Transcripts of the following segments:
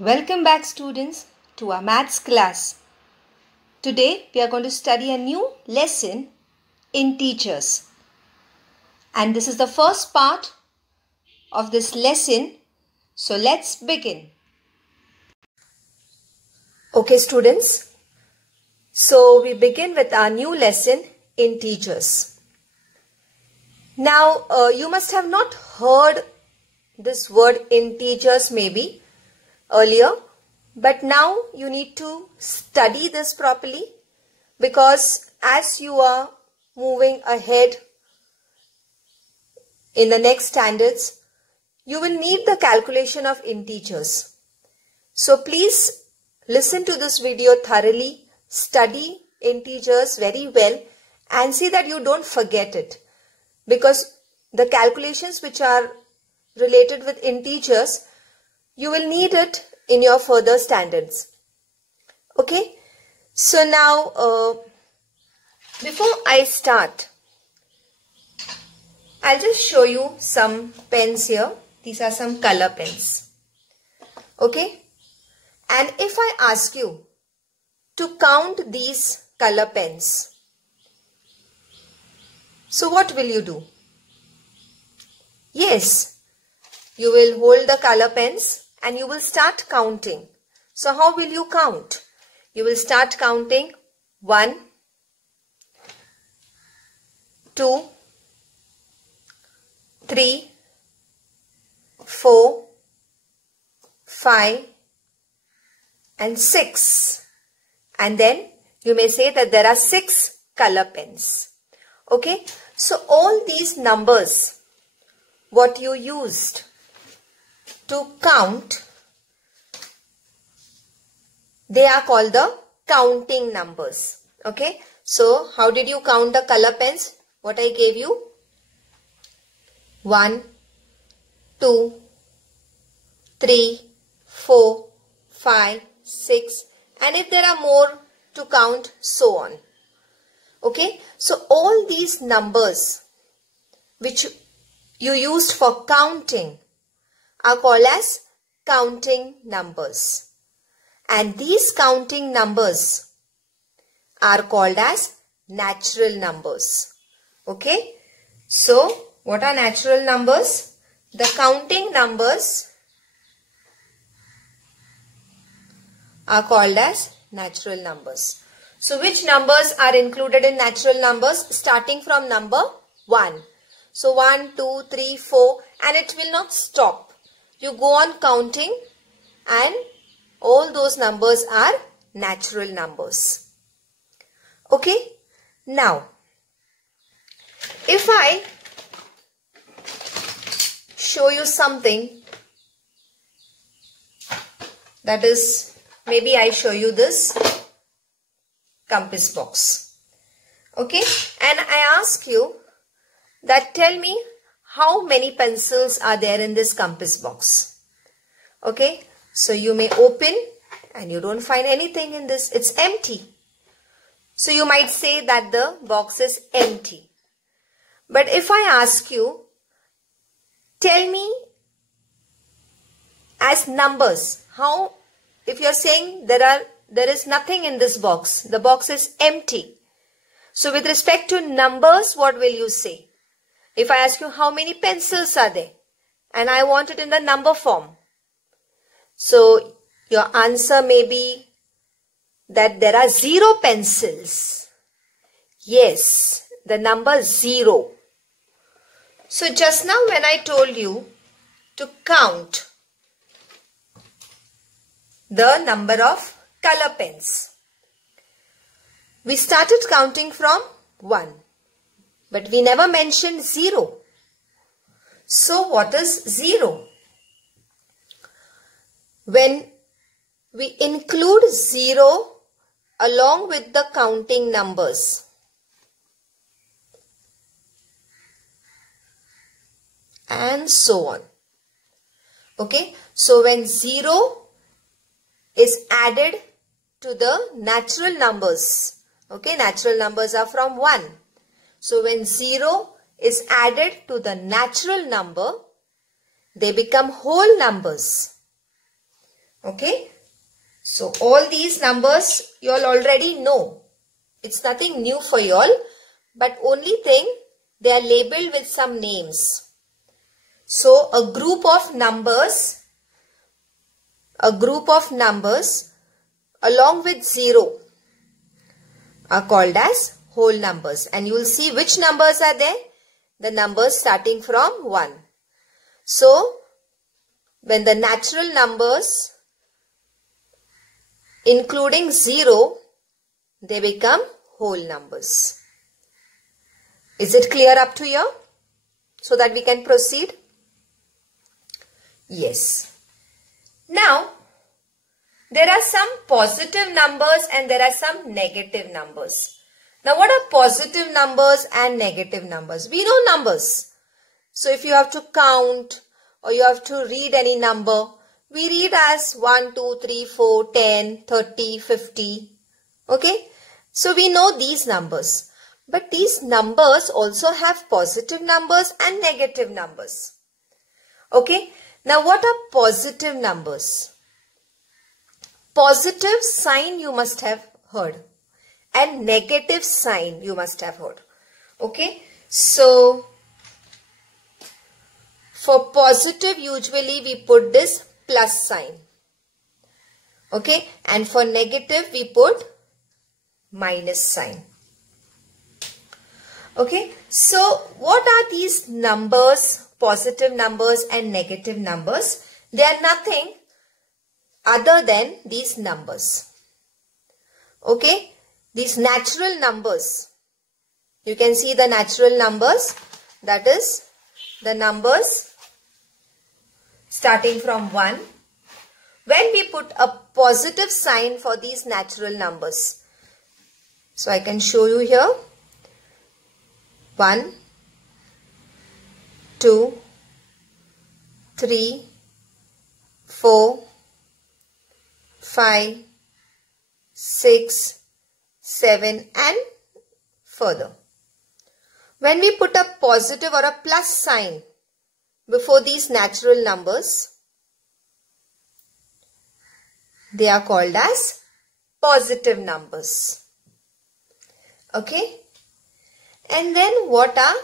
Welcome back students to our maths class. Today we are going to study a new lesson, integers. And this is the first part of this lesson. So let's begin. Okay students, so we begin with our new lesson, integers. Now you must have not heard this word integers maybe earlier, but now you need to study this properly, because as you are moving ahead in the next standards, you will need the calculation of integers. So please listen to this video thoroughly, study integers very well and see that you don't forget it, because the calculations which are related with integers, you will need it in your further standards. Okay, so now before I start, I'll just show you some pens here. These are some color pens. Okay, and if I ask you to count these color pens, so what will you do? Yes, you will hold the color pens and you will start counting. So how will you count? You will start counting 1, 2, 3, 4, 5 and 6. And then you may say that there are 6 color pens. Okay, so all these numbers what you used to count, they are called the counting numbers. Okay, so how did you count the color pens? What I gave you? 1, 2, 3, 4, 5, 6, and if there are more to count, so on. Okay, so all these numbers which you used for counting are called as counting numbers, and these counting numbers are called as natural numbers. Okay, so what are natural numbers? The counting numbers are called as natural numbers. So which numbers are included in natural numbers? Starting from number 1. So 1, 2, 3, 4, and it will not stop. You go on counting and all those numbers are natural numbers. Okay, now if I show you something, that is, maybe I show you this compass box. Okay, and I ask you that tell me how many pencils are there in this compass box. Okay, so you may open and you don't find anything in this. It's empty. So you might say that the box is empty. But if I ask you, tell me as numbers, how, if you're saying there is nothing in this box, the box is empty. So with respect to numbers, what will you say? If I ask you how many pencils are there and I want it in the number form, so your answer may be that there are 0 pencils. Yes, the number 0. So just now when I told you to count the number of color pens, we started counting from 1. But we never mentioned 0. So what is 0? When we include 0 along with the counting numbers, and so on. Okay, so when 0 is added to the natural numbers, okay, natural numbers are from 1. So when 0 is added to the natural number, they become whole numbers. Okay. So all these numbers you all already know. It's nothing new for you all. But only thing, they are labeled with some names. So a group of numbers along with 0 are called as whole numbers. And you will see which numbers are there. The numbers starting from 1. So when the natural numbers including 0, they become whole numbers. Is it clear up to here? So that we can proceed? Yes. Now, there are some positive numbers and there are some negative numbers. Now, what are positive numbers and negative numbers? We know numbers. So, if you have to count or you have to read any number, we read as 1, 2, 3, 4, 10, 30, 50. Okay? So, we know these numbers. But these numbers also have positive numbers and negative numbers. Okay? Now, what are positive numbers? Positive sign you must have heard. And negative sign you must have heard. Okay? So, for positive usually we put this plus sign. Okay? And for negative we put minus sign. Okay? So, what are these numbers? Positive numbers and negative numbers? They are nothing other than these numbers. Okay? These natural numbers. You can see the natural numbers. That is the numbers starting from 1. When we put a positive sign for these natural numbers. So, I can show you here. 1, 2, 3, 4, 5, 6, 7 and further. When we put a positive or a plus sign before these natural numbers, they are called as positive numbers. Okay? And then what are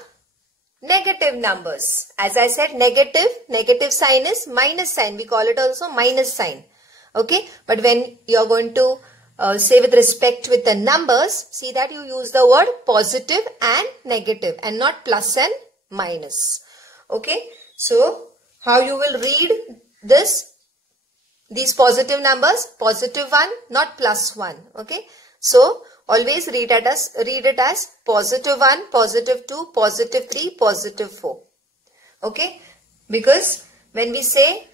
negative numbers? As I said, negative sign is minus sign. We call it also minus sign. Okay. But when you are going to say with respect with the numbers, see that you use the word positive and negative and not plus and minus. Okay. So, how you will read this? These positive numbers, positive 1, not plus 1. Okay. So, always read it as positive 1, positive 2, positive 3, positive 4. Okay. Because when we say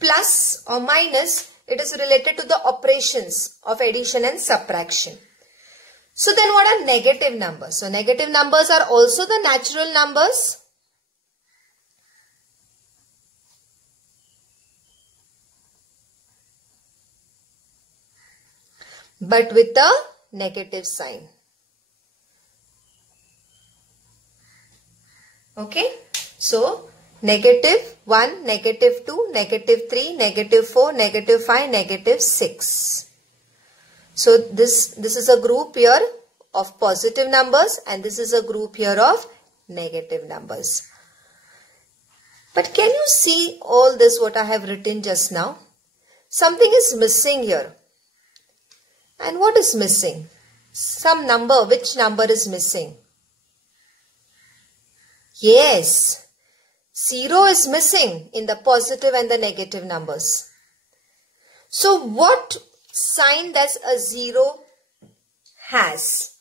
plus or minus, it is related to the operations of addition and subtraction. So then what are negative numbers? So negative numbers are also the natural numbers. But with a negative sign. Okay. So, negative 1, negative 2, negative 3, negative 4, negative 5, negative 6. So, this is a group here of positive numbers and this is a group here of negative numbers. But can you see all this what I have written just now? Something is missing here. And what is missing? Some number. Which number is missing? Yes. 0 is missing in the positive and the negative numbers. So what sign does a 0 has?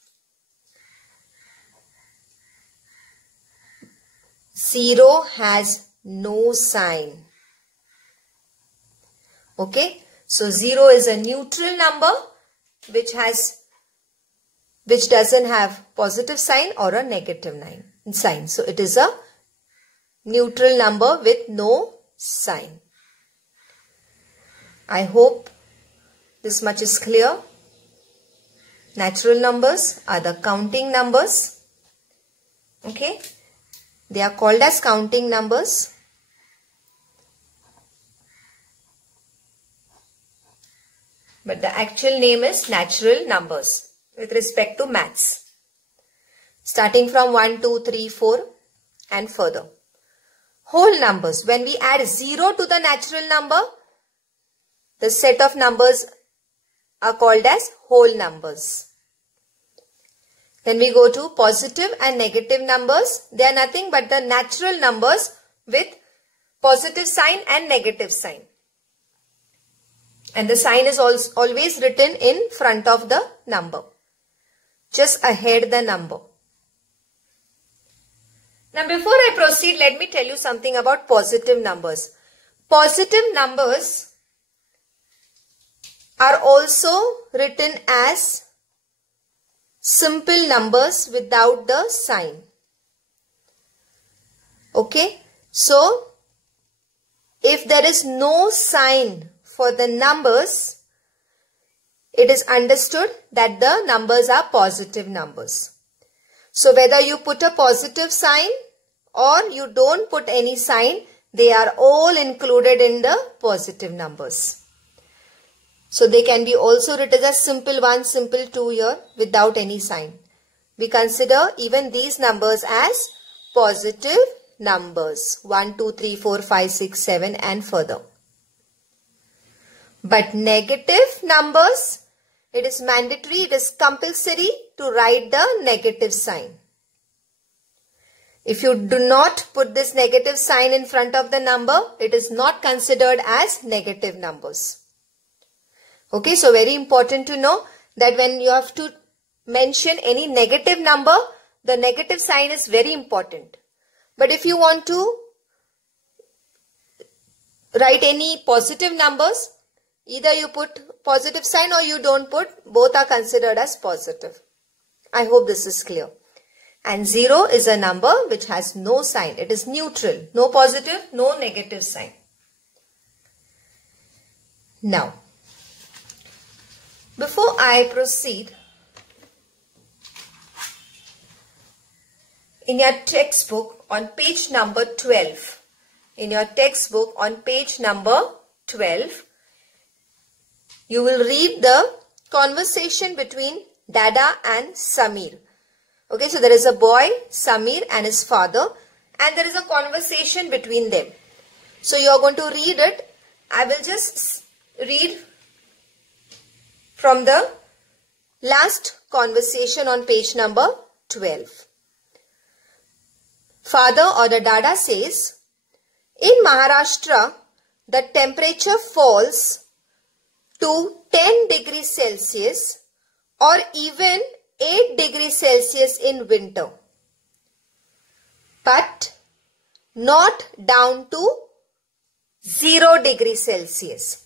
0 has no sign. Okay. So 0 is a neutral number which doesn't have positive sign or a negative sign. So it is a neutral number with no sign. I hope this much is clear. Natural numbers are the counting numbers. Okay. They are called as counting numbers. But the actual name is natural numbers with respect to maths. Starting from 1, 2, 3, 4 and further. Whole numbers. When we add 0 to the natural number, the set of numbers are called as whole numbers. Then we go to positive and negative numbers. They are nothing but the natural numbers with positive sign and negative sign. And the sign is always written in front of the number. Just ahead the number. Now before I proceed, let me tell you something about positive numbers. Positive numbers are also written as simple numbers without the sign. Okay. So, if there is no sign for the numbers, it is understood that the numbers are positive numbers. So, whether you put a positive sign or you don't put any sign, they are all included in the positive numbers. So, they can be also written as simple 1, simple 2 here without any sign. We consider even these numbers as positive numbers. 1, 2, 3, 4, 5, 6, 7 and further. But negative numbers, it is mandatory, it is compulsory to write the negative sign. If you do not put this negative sign in front of the number, it is not considered as negative numbers. Okay, so very important to know that when you have to mention any negative number, the negative sign is very important. But if you want to write any positive numbers, either you put positive sign or you don't put, both are considered as positive. I hope this is clear. And 0 is a number which has no sign. It is neutral. No positive, no negative sign. Now, before I proceed, in your textbook on page number 12, you will read the conversation between Dada and Samir. Okay, so there is a boy, Samir, and his father, and there is a conversation between them. So you are going to read it. I will just read from the last conversation on page number 12. Father or the Dada says, in Maharashtra, the temperature falls to 10 degrees Celsius or even 8 degrees Celsius in winter, but not down to 0 degrees Celsius.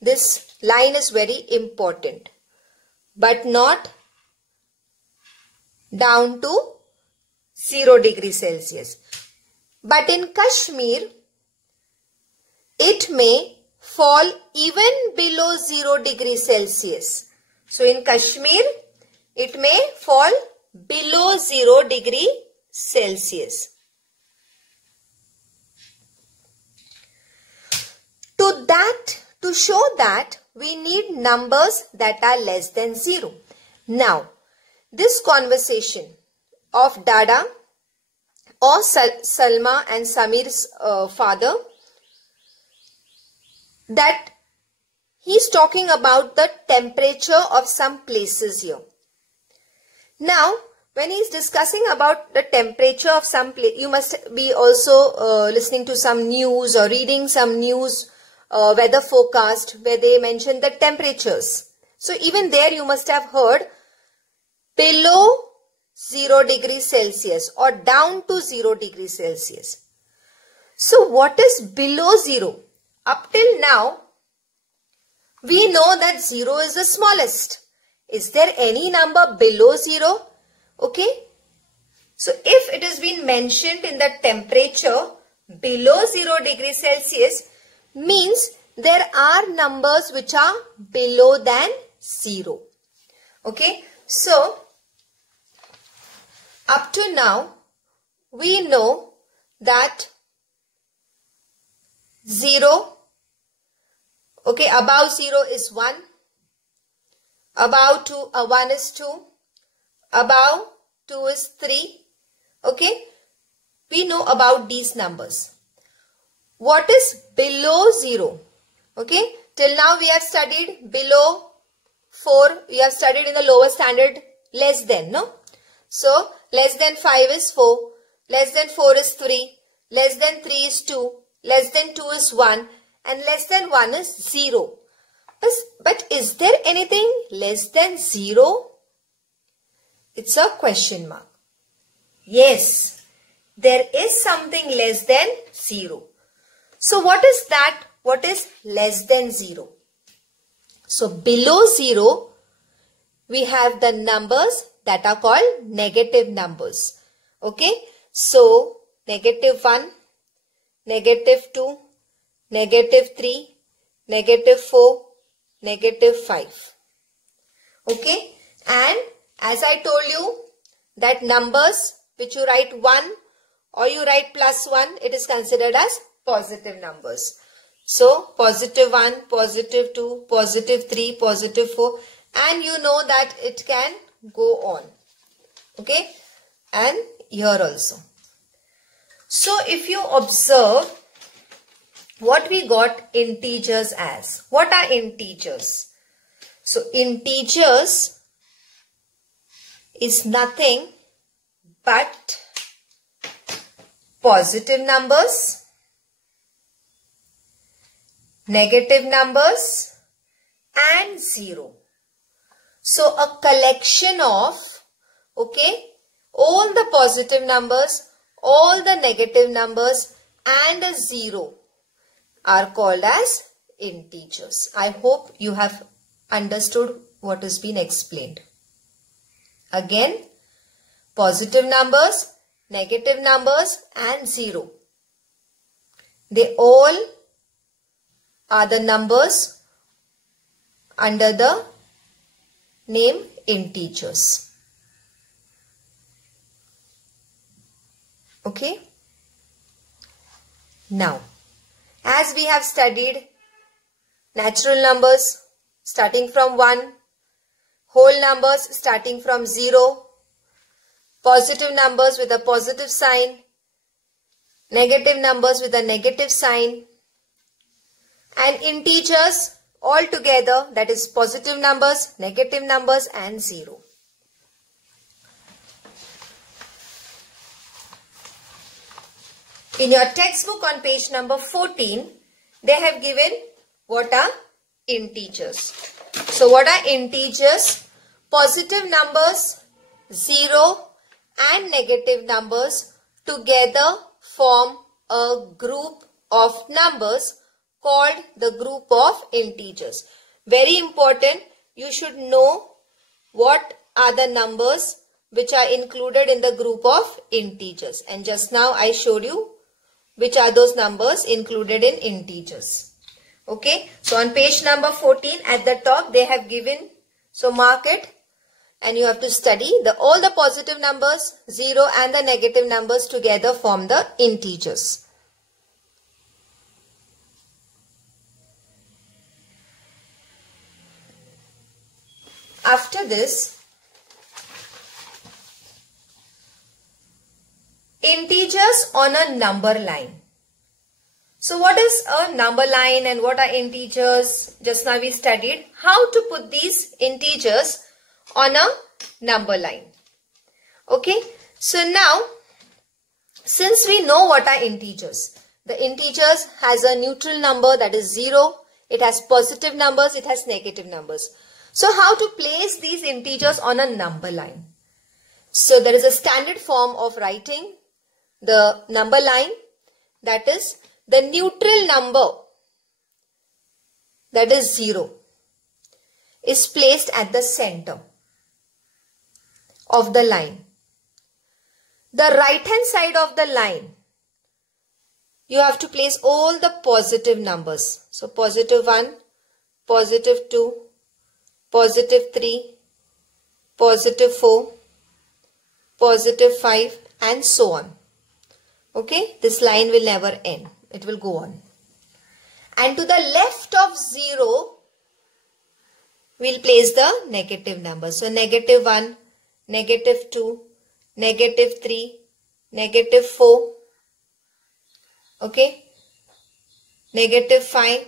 This line is very important, but not down to 0 degrees Celsius. But in Kashmir, it may fall even below 0 degrees Celsius. So in Kashmir, it may fall below 0 degree Celsius. To show that, we need numbers that are less than 0. Now, this conversation of Dada or Salma and Samir's father, that he's talking about the temperature of some places here. Now, when he's discussing about the temperature of some place, you must be also listening to some news or reading some news, weather forecast where they mention the temperatures. So, even there you must have heard below 0 degrees Celsius or down to 0 degrees Celsius. So, what is below 0? Up till now, we know that 0 is the smallest. Is there any number below 0? Okay. So, if it has been mentioned in the temperature below 0 degrees Celsius, means there are numbers which are below than 0. Okay. So, up to now, we know that 0, okay, above 0 is 1, Above 2, 1 is 2. Above 2 is 3. Okay. We know about these numbers. What is below 0? Okay. Till now we have studied below 4. We have studied in the lower standard less than, no? So, less than 5 is 4. Less than 4 is 3. Less than 3 is 2. Less than 2 is 1. And less than 1 is 0. But is there anything less than 0? It's a question mark. Yes, there is something less than 0. So what is that? What is less than 0? So below 0, we have the numbers that are called negative numbers. Okay. So -1, -2, -3, -4, -5. Okay. And as I told you that numbers which you write 1 or you write +1, it is considered as positive numbers. So +1, +2, +3, +4, and you know that it can go on. Okay. And here also. So if you observe what we got integers as. What are integers? So integers is nothing but positive numbers, negative numbers and 0. So a collection of, okay, all the positive numbers, all the negative numbers and a 0 are called as integers. I hope you have understood what has been explained. Again, positive numbers, negative numbers and 0. They all are the numbers under the name integers. Okay. Now, as we have studied natural numbers starting from 1, whole numbers starting from 0, positive numbers with a positive sign, negative numbers with a negative sign, and integers all together, that is positive numbers, negative numbers and 0. In your textbook on page number 14, they have given what are integers. So what are integers? Positive numbers, 0 and negative numbers together form a group of numbers called the group of integers. Very important, you should know what are the numbers which are included in the group of integers. And just now I showed you which are those numbers included in integers. Okay. So on page number 14 at the top they have given. So mark it and you have to study all the positive numbers, 0 and the negative numbers together form the integers. After this, integers on a number line. So what is a number line and what are integers? Just now we studied how to put these integers on a number line. Okay. So now, since we know what are integers, the integers has a neutral number, that is 0. It has positive numbers, it has negative numbers. So how to place these integers on a number line? So there is a standard form of writing the number line, that is the neutral number, that is 0, is placed at the center of the line. The right hand side of the line, you have to place all the positive numbers. So +1, +2, +3, +4, +5 and so on. Okay, this line will never end. It will go on. And to the left of 0, we'll place the negative numbers. So -1, -2, -3, -4, okay, -5,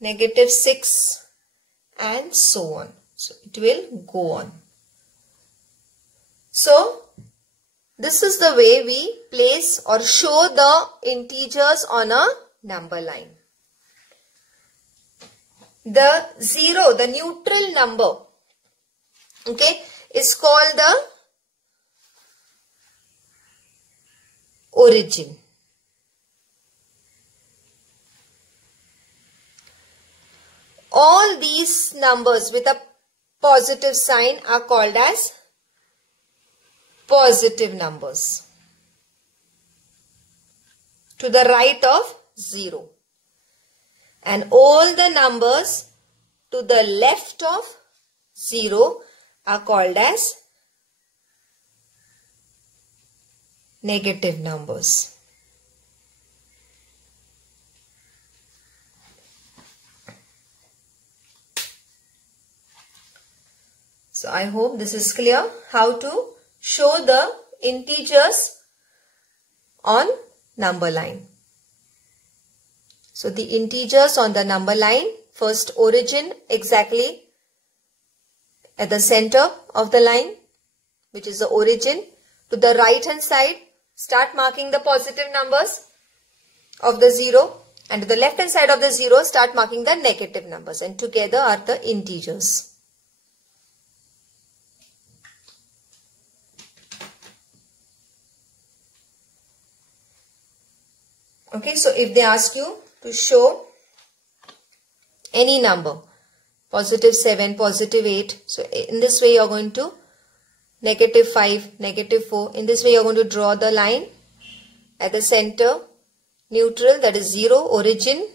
-6, and so on. So it will go on. So this is the way we place or show the integers on a number line. The 0, the neutral number, okay, is called the origin. All these numbers with a positive sign are called as positive numbers to the right of 0. And all the numbers to the left of 0 are called as negative numbers. So I hope this is clear how to show the integers on number line. So the integers on the number line, first origin exactly at the center of the line, which is the origin. To the right hand side, start marking the positive numbers of the 0, and to the left hand side of the 0, start marking the negative numbers, and together are the integers. Okay, so if they ask you to show any number, +7, +8, so in this way you are going to -5, -4. In this way you are going to draw the line at the center, neutral, that is 0, origin,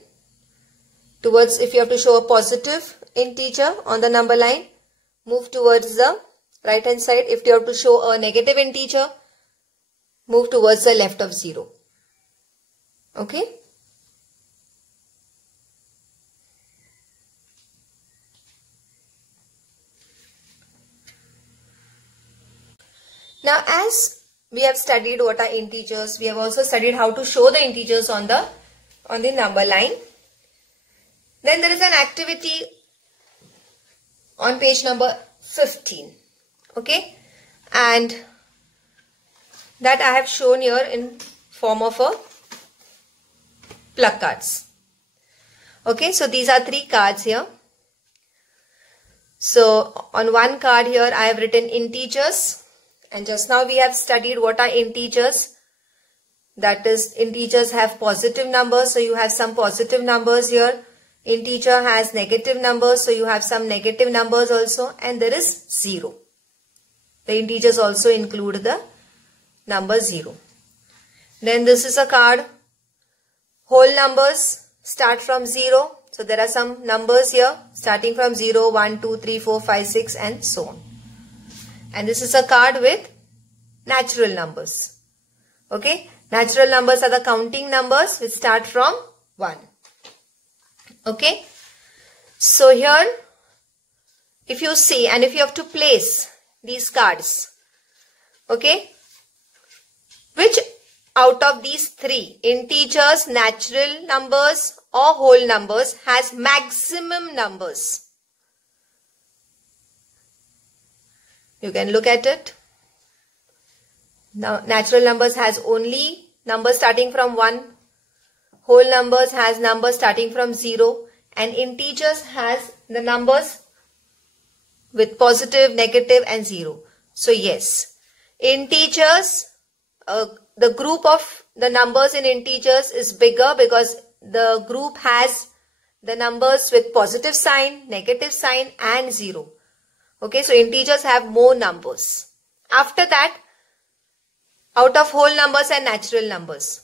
towards, if you have to show a positive integer on the number line, move towards the right hand side. If you have to show a negative integer, move towards the left of 0. Okay. Now, as we have studied what are integers, we have also studied how to show the integers on the number line. Then there is an activity on page number 15. Okay. And that I have shown here in form of a pluck cards. Okay, so these are 3 cards here. So on one card here I have written integers, and just now we have studied what are integers. That is, integers have positive numbers, so you have some positive numbers here. Integer has negative numbers, so you have some negative numbers also, and there is 0. The integers also include the number 0. Then this is a card. Whole numbers start from 0. So there are some numbers here starting from 0, 1, 2, 3, 4, 5, 6 and so on. And this is a card with natural numbers. Okay. Natural numbers are the counting numbers which start from 1. Okay. So here, if you see and if you have to place these cards, okay, which out of these 3, integers, natural numbers or whole numbers, has maximum numbers? You can look at it. Now, natural numbers has only numbers starting from 1. Whole numbers has numbers starting from 0. And integers has the numbers with positive, negative and 0. So yes, integers, the group of the numbers in integers is bigger because the group has the numbers with positive sign, negative sign and 0. Okay, so integers have more numbers. After that, out of whole numbers and natural numbers,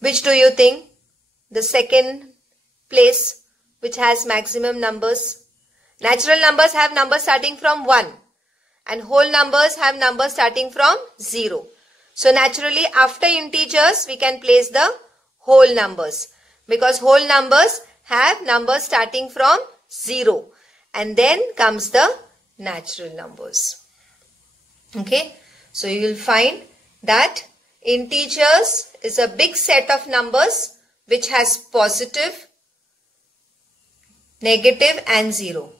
which do you think the second place which has maximum numbers? Natural numbers have numbers starting from 1 and whole numbers have numbers starting from 0. So naturally after integers we can place the whole numbers because whole numbers have numbers starting from 0. And then comes the natural numbers. Okay. So you will find that integers is a big set of numbers which has positive, negative and 0.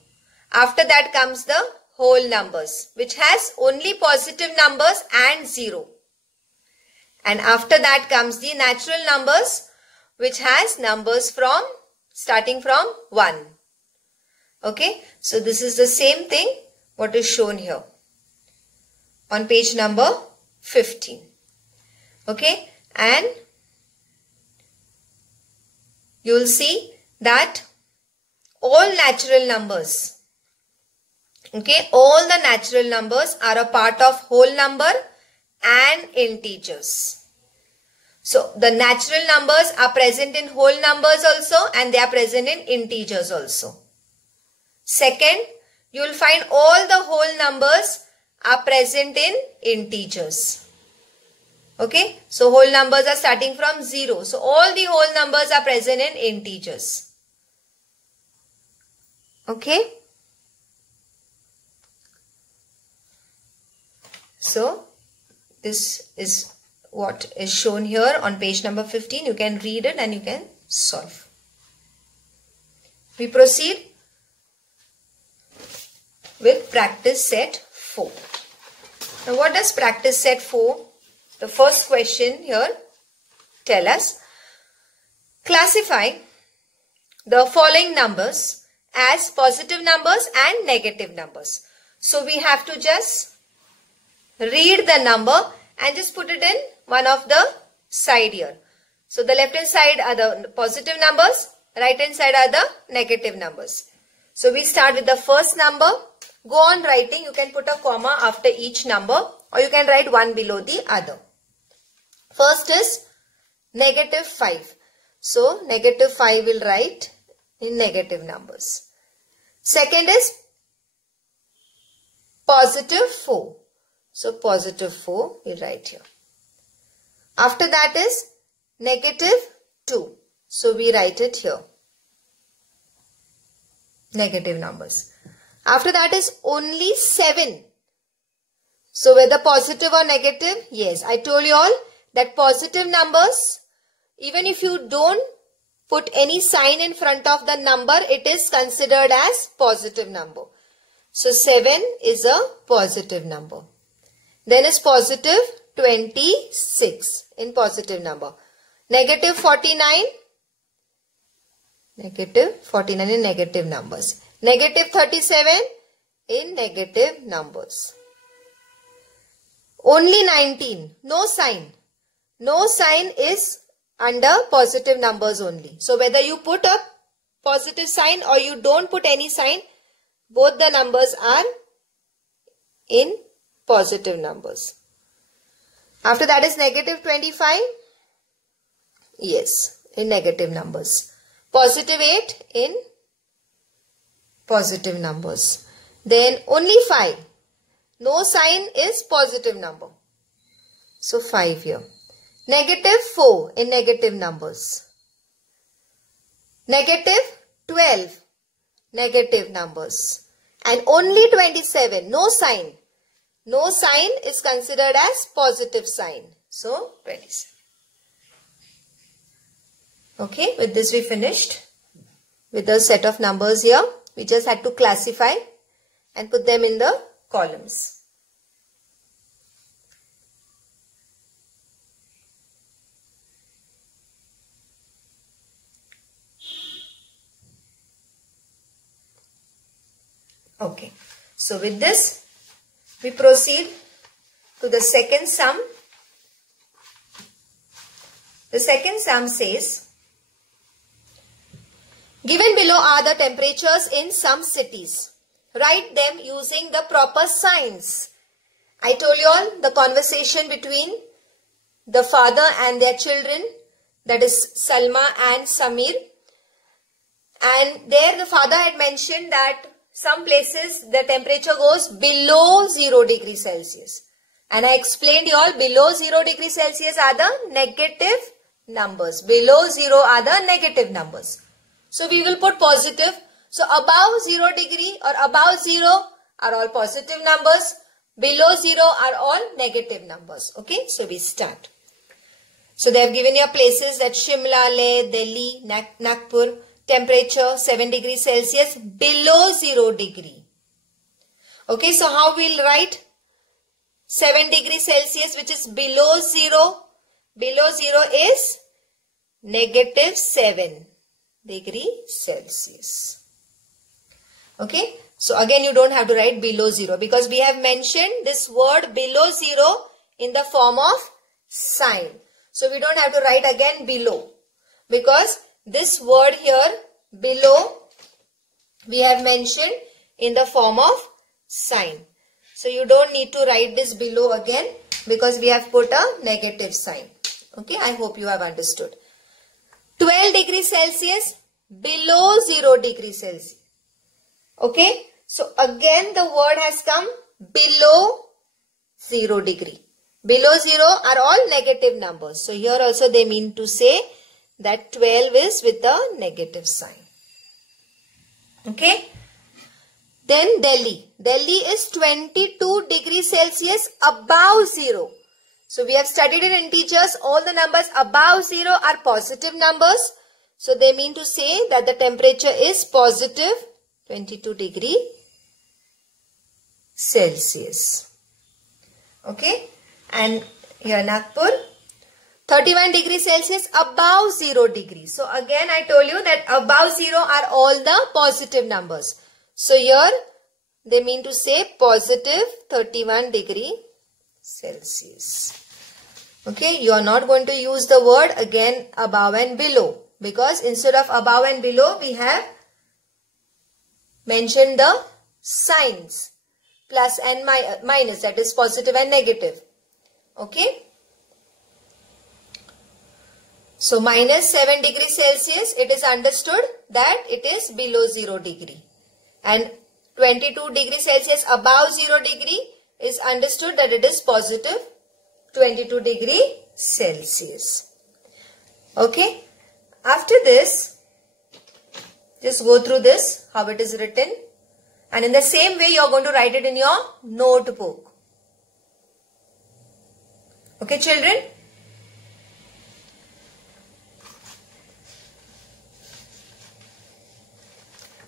After that comes the whole numbers which has only positive numbers and 0. And after that comes the natural numbers which has numbers from starting from 1. Okay. So this is the same thing what is shown here on page number 15. Okay. And you will see that all natural numbers, okay, all the natural numbers are a part of whole number and integers. So the natural numbers are present in whole numbers also and they are present in integers also. Second, you will find all the whole numbers are present in integers. Okay, so whole numbers are starting from 0. So all the whole numbers are present in integers. Okay. So this is what is shown here on page number 15. You can read it and you can solve. We proceed with practice set 4. Now what does practice set 4? The first question here tell us, classify the following numbers as positive numbers and negative numbers. So we have to just read the number and just put it in one of the side here. So the left hand side are the positive numbers, right hand side are the negative numbers. So we start with the first number. Go on writing. You can put a comma after each number or you can write one below the other. First is negative 5. So negative 5 will write in negative numbers. Second is positive 4. So positive 4 we'll write here. After that is negative 2. So we write it here. Negative numbers. After that is only 7. So whether positive or negative? Yes, I told you all that positive numbers, even if you don't put any sign in front of the number, it is considered as positive number. So 7 is a positive number. Then is positive 26 in positive number. Negative 49. Negative 49 in negative numbers. Negative 37 in negative numbers. Only 19. No sign. No sign is under positive numbers only. So whether you put a positive sign or you don't put any sign, both the numbers are in positive numbers. After that is negative 25. Yes, in negative numbers. Positive 8 in positive numbers. Then only 5. No sign is positive number. So 5 here. Negative 4 in negative numbers. Negative 12 negative numbers. And only 27. No sign. No sign is considered as positive sign. So 27. Okay, with this we finished with the set of numbers here. We just had to classify and put them in the columns. Okay, so with this we proceed to the second sum. The second sum says, given below are the temperatures in some cities. Write them using the proper signs. I told you all the conversation between the father and their children, that is Salma and Samir. And there the father had mentioned that some places the temperature goes below 0 degrees Celsius. And I explained you all below 0 degrees Celsius are the negative numbers. Below 0 are the negative numbers. So we will put positive So above 0 degree or above 0 are all positive numbers. Below 0 are all negative numbers. Okay, so we start. So they have given you places that Shimla, Leh, Delhi, Nagpur, temperature 7 degrees Celsius below 0 degree. Okay, so how we'll write 7 degrees Celsius which is below 0? Below 0 is negative 7 degree Celsius. Okay, so again you don't have to write below 0 because we have mentioned this word below 0 in the form of sign. So we don't have to write again below because this word here below we have mentioned in the form of sign. So you don't need to write this below again because we have put a negative sign. Okay, I hope you have understood. 12 degrees Celsius below 0 degrees Celsius. Okay, so again the word has come below 0 degree. Below 0 are all negative numbers. So here also they mean to say that 12 is with a negative sign. Okay. Then Delhi. Delhi is 22 degrees Celsius above 0. So we have studied in integers. All the numbers above 0 are positive numbers. So they mean to say that the temperature is positive 22 degree Celsius. Okay. And here Nagpur 31 degrees Celsius above 0 degrees. So again I told you that above 0 are all the positive numbers. So here they mean to say positive 31 degree Celsius. Okay, you are not going to use the word again above and below because instead of above and below we have mentioned the signs plus and minus, that is positive and negative. Okay. So minus 7 degrees Celsius, it is understood that it is below 0 degree. And 22 degrees Celsius above 0 degree is understood that it is positive 22 degree Celsius. Okay. After this, just go through this, how it is written. And in the same way, you are going to write it in your notebook. Okay, children?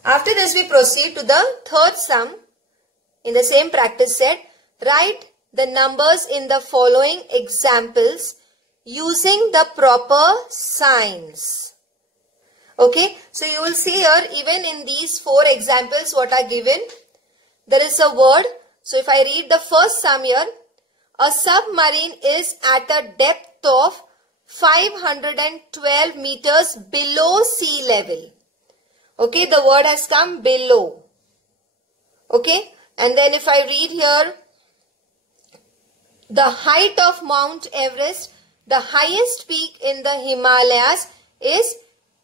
After this, we proceed to the third sum. In the same practice set, write the numbers in the following examples using the proper signs. Okay, so you will see here, even in these 4 examples what are given, there is a word. So if I read the first sum here, a submarine is at a depth of 512 meters below sea level. Okay, the word has come below. Okay, and then if I read here, the height of Mount Everest, the highest peak in the Himalayas, is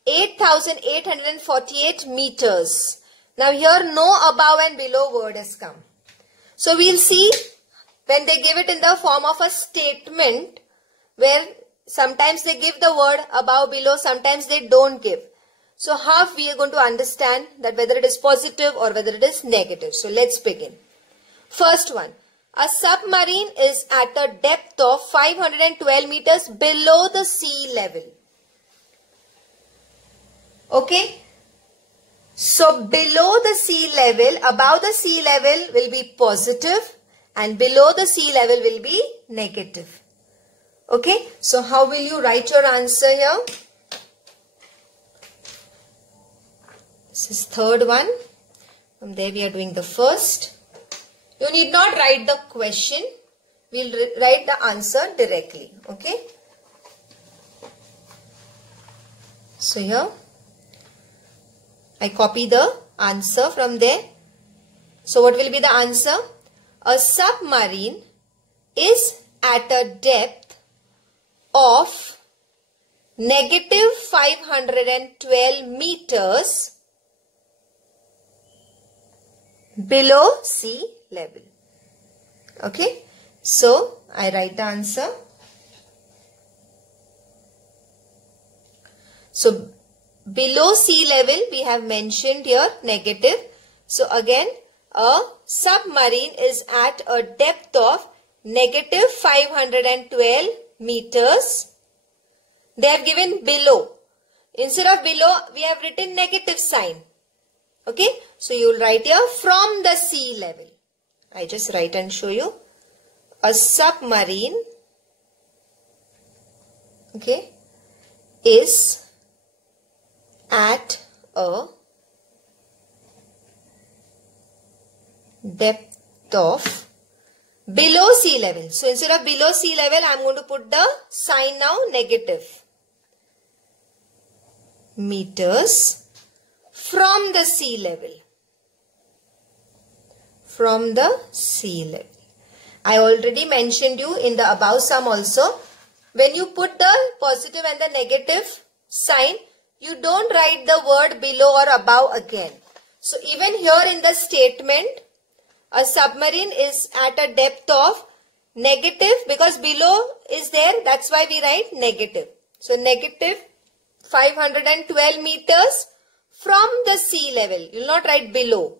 8,848 meters. Now here no above and below word has come. So we'll see when they give it in the form of a statement where sometimes they give the word above, below, sometimes they don't give. So how we are going to understand that whether it is positive or whether it is negative. So let's begin. First one. A submarine is at a depth of 512 meters below the sea level. Okay. So below the sea level, above the sea level will be positive and below the sea level will be negative. Okay. So how will you write your answer here? This is third one. From there we are doing the first. You need not write the question. We'll write the answer directly. Okay. So here I copy the answer from there. So what will be the answer? A submarine is at a depth of negative 512 meters below sea level. Okay. So I write the answer. So below sea level we have mentioned here negative. So again a submarine is at a depth of negative 512 meters. They have given below. Instead of below we have written negative sign. Okay. So you will write here from the sea level. I just write and show you. A submarine, okay, is at a depth of below sea level. So instead of below sea level, I am going to put the sign now negative. Meters from the sea level. From the sea level. I already mentioned you in the above sum also. When you put the positive and the negative sign, you don't write the word below or above again. So even here in the statement, a submarine is at a depth of negative, because below is there, that's why we write negative. So negative 512 meters from the sea level. You will not write below.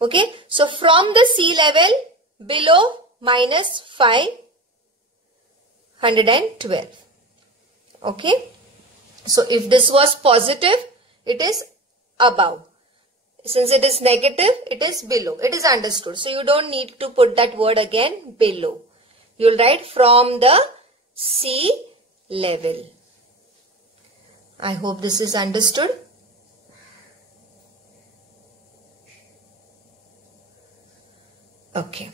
Okay. So from the sea level below minus 512. Okay. So if this was positive, it is above. Since it is negative, it is below. It is understood. So you don't need to put that word again below. You will write from the sea level. I hope this is understood. Okay.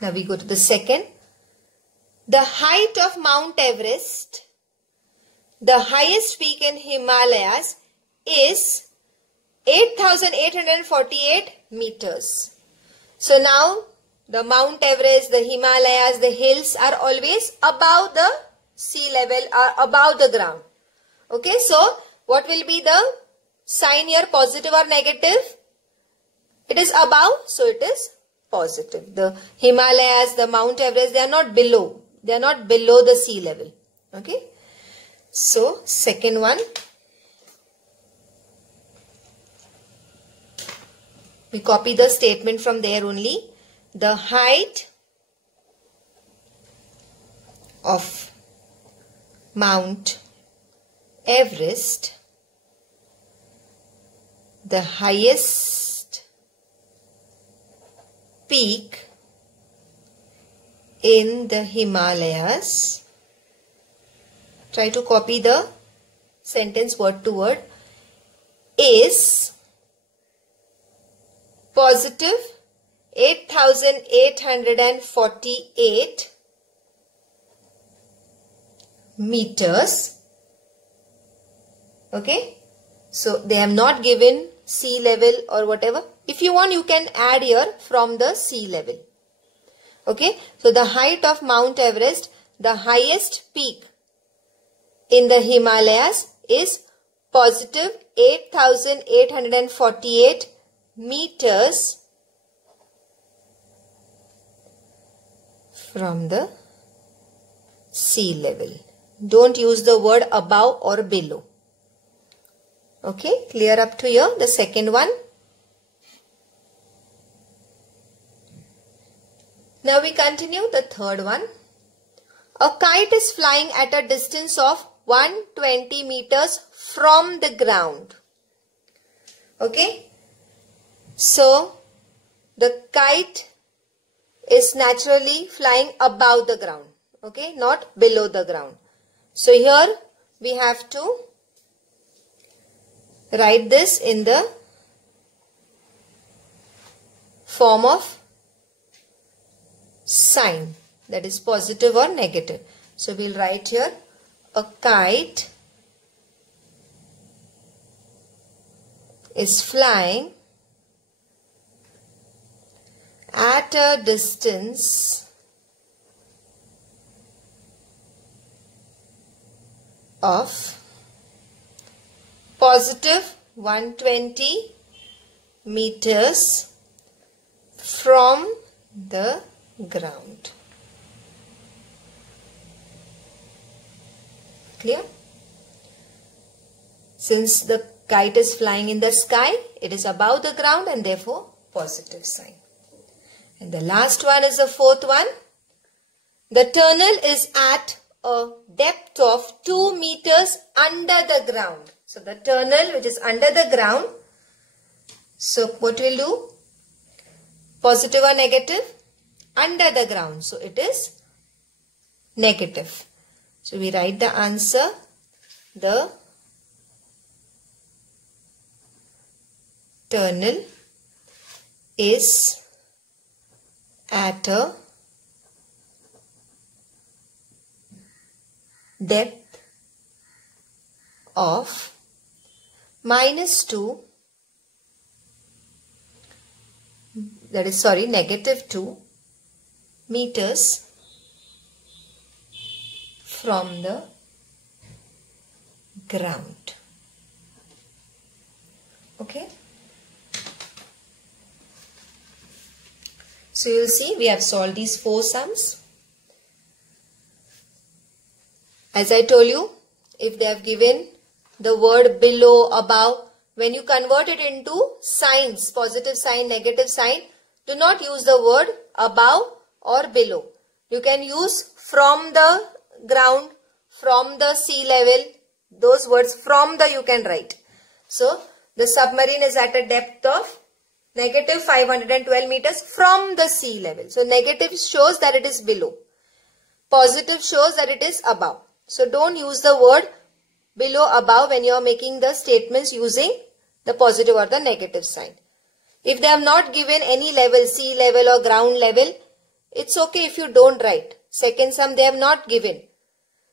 Now we go to the second. The height of Mount Everest, the highest peak in Himalayas, is 8,848 meters. So now the Mount Everest, the Himalayas, the hills are always above the sea level, or above the ground. Okay, so what will be the sign here, positive or negative? It is above, so it is positive. The Himalayas, the Mount Everest, they are not below. They are not below the sea level. Okay. So, second one. We copy the statement from there only. The height of Mount Everest, the highest peak in the Himalayas. Try to copy the sentence word to word. Is positive 8,848 meters. Okay. So they have not given sea level or whatever. If you want, you can add here from the sea level. Okay. So the height of Mount Everest, the highest peak in the Himalayas, is positive 8,848 meters from the sea level. Don't use the word above or below. Okay, clear up to here. The second one. Now we continue the third one. A kite is flying at a distance of 120 meters from the ground. Okay. So, the kite is naturally flying above the ground. Okay, not below the ground. So, here we have to write this in the form of sign, that is positive or negative. So, we will write here a kite is flying at a distance of positive 120 meters from the ground. Clear? Since the kite is flying in the sky, it is above the ground and therefore positive sign. And the last one is the fourth one. The tunnel is at a depth of 2 meters under the ground. So the tunnel which is under the ground. So what we'll do? Positive or negative? Under the ground. So it is negative. So we write the answer. The tunnel is at a depth of -2, -2 meters from the ground. Okay. So you will see we have solved these 4 sums. As I told you, if they have given the word below, above, when you convert it into signs, positive sign, negative sign, do not use the word above or below. You can use from the ground, from the sea level, those words from the you can write. So the submarine is at a depth of negative 512 meters from the sea level. So negative shows that it is below. Positive shows that it is above. So don't use the word below, above when you are making the statements using the positive or the negative sign. If they have not given any level, sea level or ground level, it's okay if you don't write. Second sum they have not given.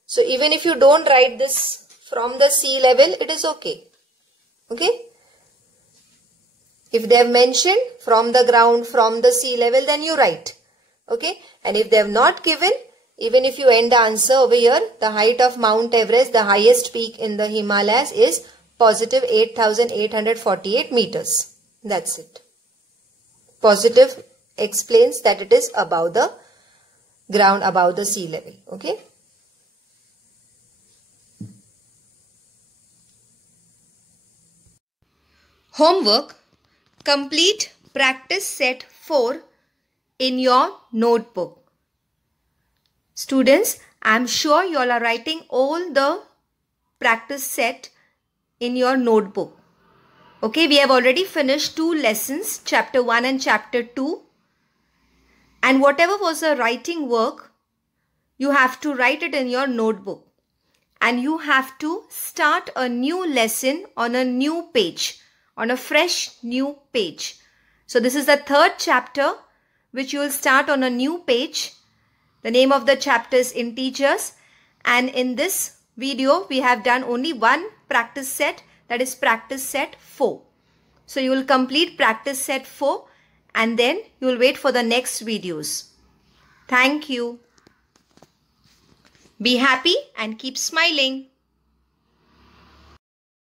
So even if you don't write this from the sea level, it is okay. Okay. If they have mentioned from the ground, from the sea level, then you write. Okay. And if they have not given, even if you end the answer over here, the height of Mount Everest, the highest peak in the Himalayas, is positive 8,848 meters. That's it. Positive explains that it is above the ground, above the sea level. Okay. Homework. Complete practice set 4 in your notebook. Students, I am sure you all are writing all the practice set in your notebook. Okay, we have already finished 2 lessons, chapter 1 and chapter 2. And whatever was the writing work, you have to write it in your notebook. And you have to start a new lesson on a new page, on a fresh new page. So this is the 3rd chapter which you will start on a new page. The name of the chapter is Integers, and in this video we have done only one practice set, that is practice set 4. So you will complete practice set 4 and then you will wait for the next videos. Thank you. Be happy and keep smiling.